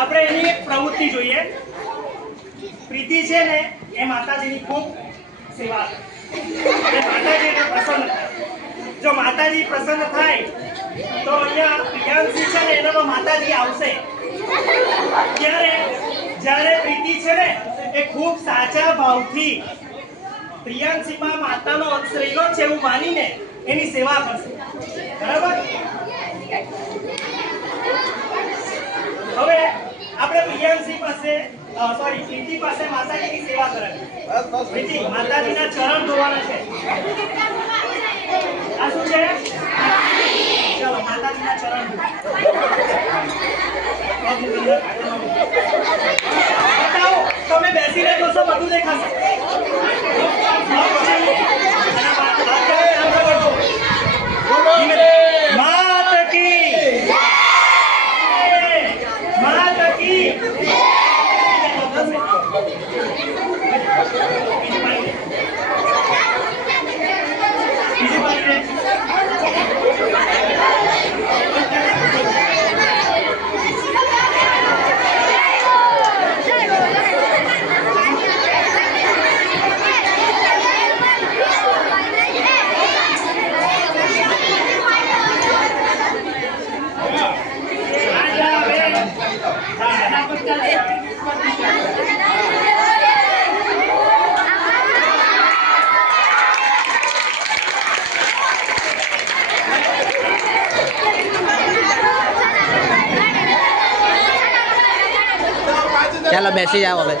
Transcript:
આપણે એની એક પ્રવૃત્તિ જોઈએ. પ્રીતિ છે ને એ માતાજીની ખૂબ સેવા કરે. માતાજીને પ્રસન્ન થાય. જો માતાજી પ્રસન્ન થાય તો અહીંયા પ્રિયાંશી છે ને એનો માતાજી આવશે. જ્યારે પ્રીતિ છે ને એ ખૂબ સાચા ભાવથી પ્રિયાંશીમાં માતાનો અંશ રહેલો છે એવું માનીને એની સેવા કરશે. બરાબર? હવે આપણે પ્રિયાંશી પાસે પ્રીતિ પાસે માતાજીની સેવા કરવાની. પ્રીતિ માતાજીના ચરણ ધોવાના છે. આ શું છે? ચાલો માતાજીના ચરણ બતાવો. તમે બેસીને જોશો બધું દેખાશે. માત કી ચાલો બેસી જાઓ હવે.